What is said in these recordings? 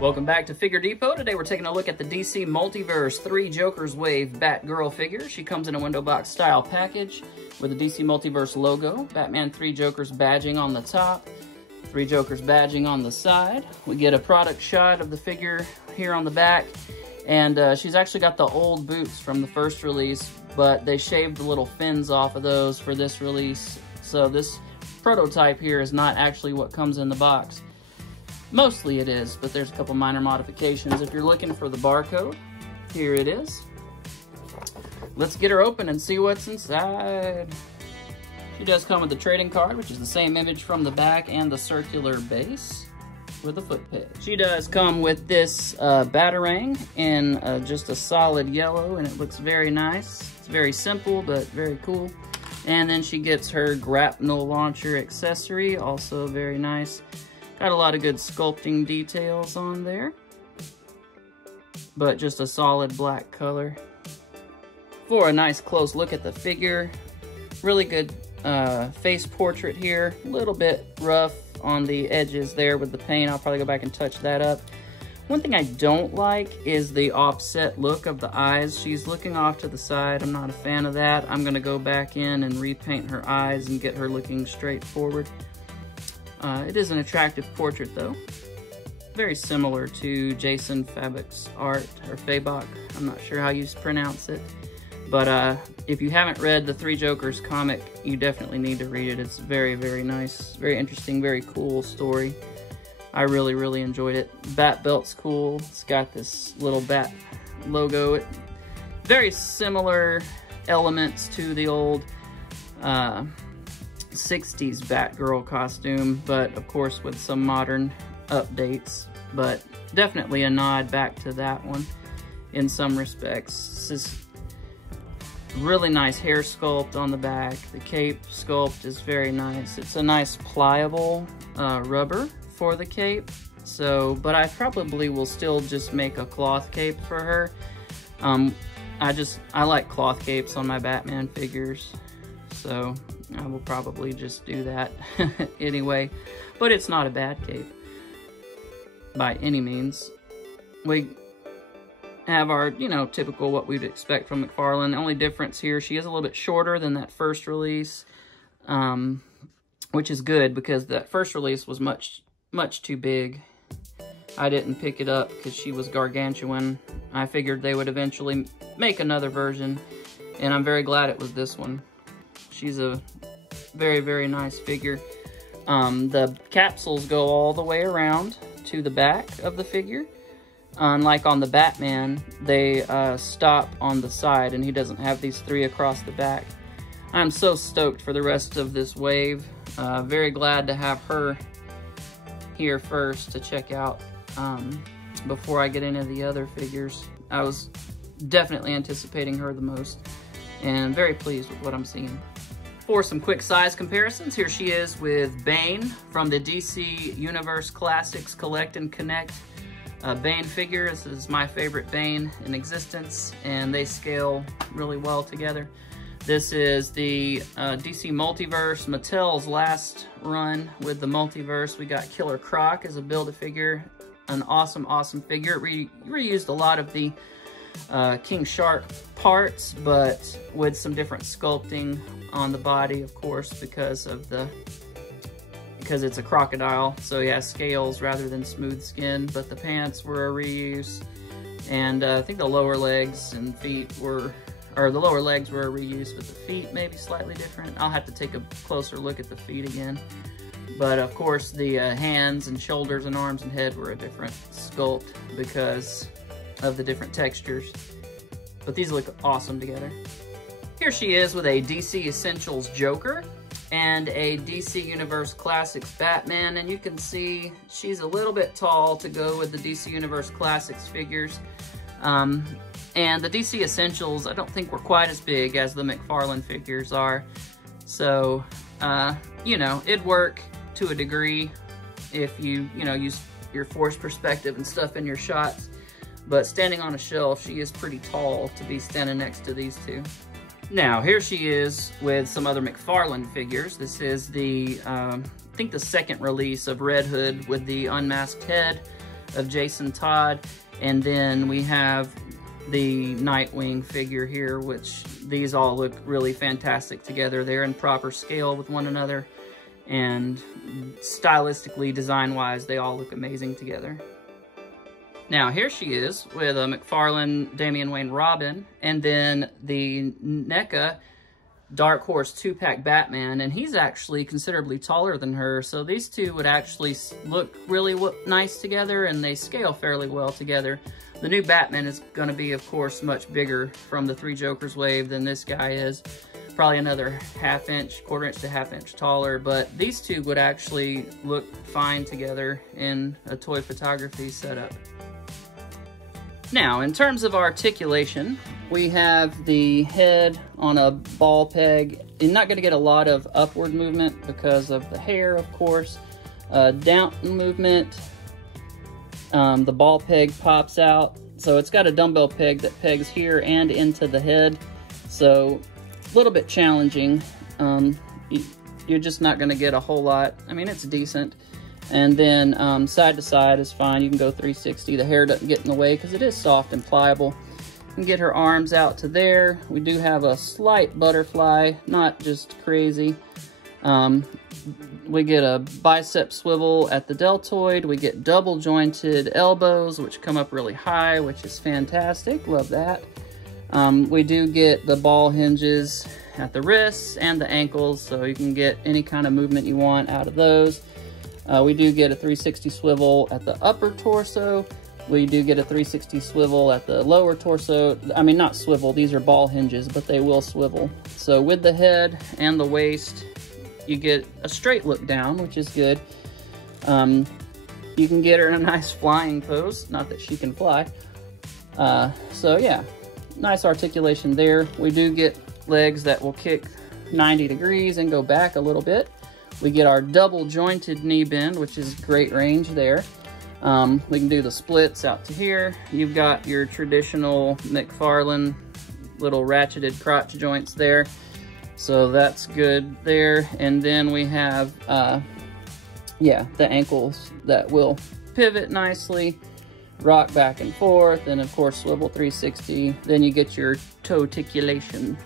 Welcome back to Figure Depot. Today we're taking a look at the DC Multiverse 3 Jokers Wave Batgirl figure. She comes in a window box style package with a DC Multiverse logo. Batman 3 Jokers badging on the top, 3 Jokers badging on the side. We get a product shot of the figure here on the back, and she's actually got the old boots from the first release, but they shaved the little fins off of those for this release. So this prototype here is not actually what comes in the box. Mostly it is, but there's a couple minor modifications. If you're looking for the barcode, here it is. Let's get her open and see what's inside. She does come with the trading card, which is the same image from the back, and the circular base with a foot peg. She does come with this Batarang in just a solid yellow, and it looks very nice. It's very simple, but very cool. And then she gets her grapnel launcher accessory, also very nice. Got a lot of good sculpting details on there, but just a solid black color. For a nice close look at the figure, really good face portrait here. A little bit rough on the edges there with the paint. I'll probably go back and touch that up. One thing I don't like is the offset look of the eyes. She's looking off to the side. I'm not a fan of that. I'm gonna go back in and repaint her eyes and get her looking straight forward. It is an attractive portrait though. Very similar to Jason Fabok's art, or Fabok. I'm not sure how you pronounce it. But if you haven't read the 3 Jokers comic, you definitely need to read it. It's very, very nice, very interesting, very cool story. I really, really enjoyed it. Bat belt's cool. It's got this little bat logo. Very similar elements to the old 60s Batgirl costume, but of course with some modern updates, but definitely a nod back to that one in some respects. This is really nice hair sculpt on the back. The cape sculpt is very nice. It's a nice pliable rubber for the cape, so, but I probably will still just make a cloth cape for her. I like cloth capes on my Batman figures, so I will probably just do that anyway, but it's not a bad cape by any means. We have our, typical what we'd expect from McFarlane. The only difference here, she is a little bit shorter than that first release, which is good because that first release was much too big. I didn't pick it up because she was gargantuan. I figured they would eventually make another version, and I'm very glad it was this one. She's a very, very nice figure. The capsules go all the way around to the back of the figure. Unlike on the Batman, they stop on the side, and he doesn't have these 3 across the back. I'm so stoked for the rest of this wave. Very glad to have her here first to check out before I get into the other figures. I was definitely anticipating her the most, and very pleased with what I'm seeing. For some quick size comparisons, here she is with Bane from the DC Universe Classics Collect and Connect Bane figure. This is my favorite Bane in existence, and they scale really well together. This is the DC Multiverse, Mattel's last run with the Multiverse. We got Killer Croc as a Build-A-Figure, an awesome, awesome figure. It reused a lot of the King Shark parts, but with some different sculpting on the body, of course, because it's a crocodile, so he has scales rather than smooth skin. But the pants were a reuse, and I think the lower legs and feet were, or the lower legs were a reuse, but the feet maybe slightly different. I'll have to take a closer look at the feet again. But of course the hands and shoulders and arms and head were a different sculpt because of the different textures. But these look awesome together. Here she is with a DC Essentials Joker and a DC Universe Classics Batman, and you can see she's a little bit tall to go with the DC Universe Classics figures. And the DC Essentials, I don't think were quite as big as the McFarlane figures are. So, it'd work to a degree if you, use your force perspective and stuff in your shots. But standing on a shelf, she is pretty tall to be standing next to these two. Now, here she is with some other McFarlane figures. This is the, I think the second release of Red Hood with the unmasked head. of Jason Todd, and then we have the Nightwing figure here, which these all look really fantastic together. They're in proper scale with one another, and stylistically, design-wise, they all look amazing together. Now, here she is with a McFarlane Damian Wayne Robin, and then the NECA Dark Horse 2-pack Batman, and he's actually considerably taller than her, so these two would actually look really nice together, and they scale fairly well together. The new Batman is going to be, of course, much bigger from the Three Jokers wave than this guy is. Probably another half-inch, quarter-inch to half-inch taller, but these two would actually look fine together in a toy photography setup. Now, in terms of articulation, we have the head on a ball peg. You're not going to get a lot of upward movement because of the hair, of course. Down movement, the ball peg pops out. So it's got a dumbbell peg that pegs here and into the head. So a little bit challenging. You're just not going to get a whole lot. I mean, it's decent. And then side to side is fine. You can go 360. The hair doesn't get in the way because it is soft and pliable. You can get her arms out to there. We do have a slight butterfly, not just crazy. We get a bicep swivel at the deltoid. We get double jointed elbows, which come up really high, which is fantastic. Love that. We do get the ball hinges at the wrists and the ankles, so you can get any kind of movement you want out of those. We do get a 360 swivel at the upper torso. We do get a 360 swivel at the lower torso. I mean, not swivel, these are ball hinges, but they will swivel. So with the head and the waist, you get a straight look down, which is good. You can get her in a nice flying pose, not that she can fly. So yeah, nice articulation there. We do get legs that will kick 90 degrees and go back a little bit. We get our double jointed knee bend, which is great range there. We can do the splits out to here. You've got your traditional McFarlane little ratcheted crotch joints there. So that's good there. And then we have, yeah, the ankles that will pivot nicely, rock back and forth, and of course swivel 360. Then you get your toe-ticulation.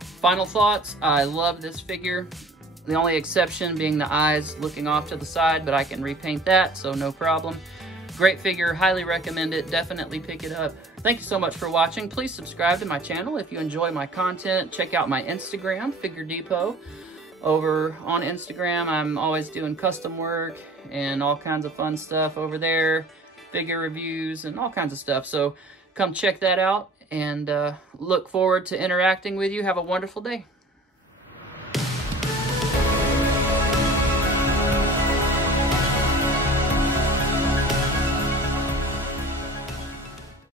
Final thoughts, I love this figure. The only exception being the eyes looking off to the side, but I can repaint that, so no problem. Great figure, highly recommend it, definitely pick it up. Thank you so much for watching. Please subscribe to my channel if you enjoy my content. Check out my Instagram, Figure Depot. Over on Instagram, I'm always doing custom work and all kinds of fun stuff over there, figure reviews and all kinds of stuff. So come check that out, and look forward to interacting with you. Have a wonderful day.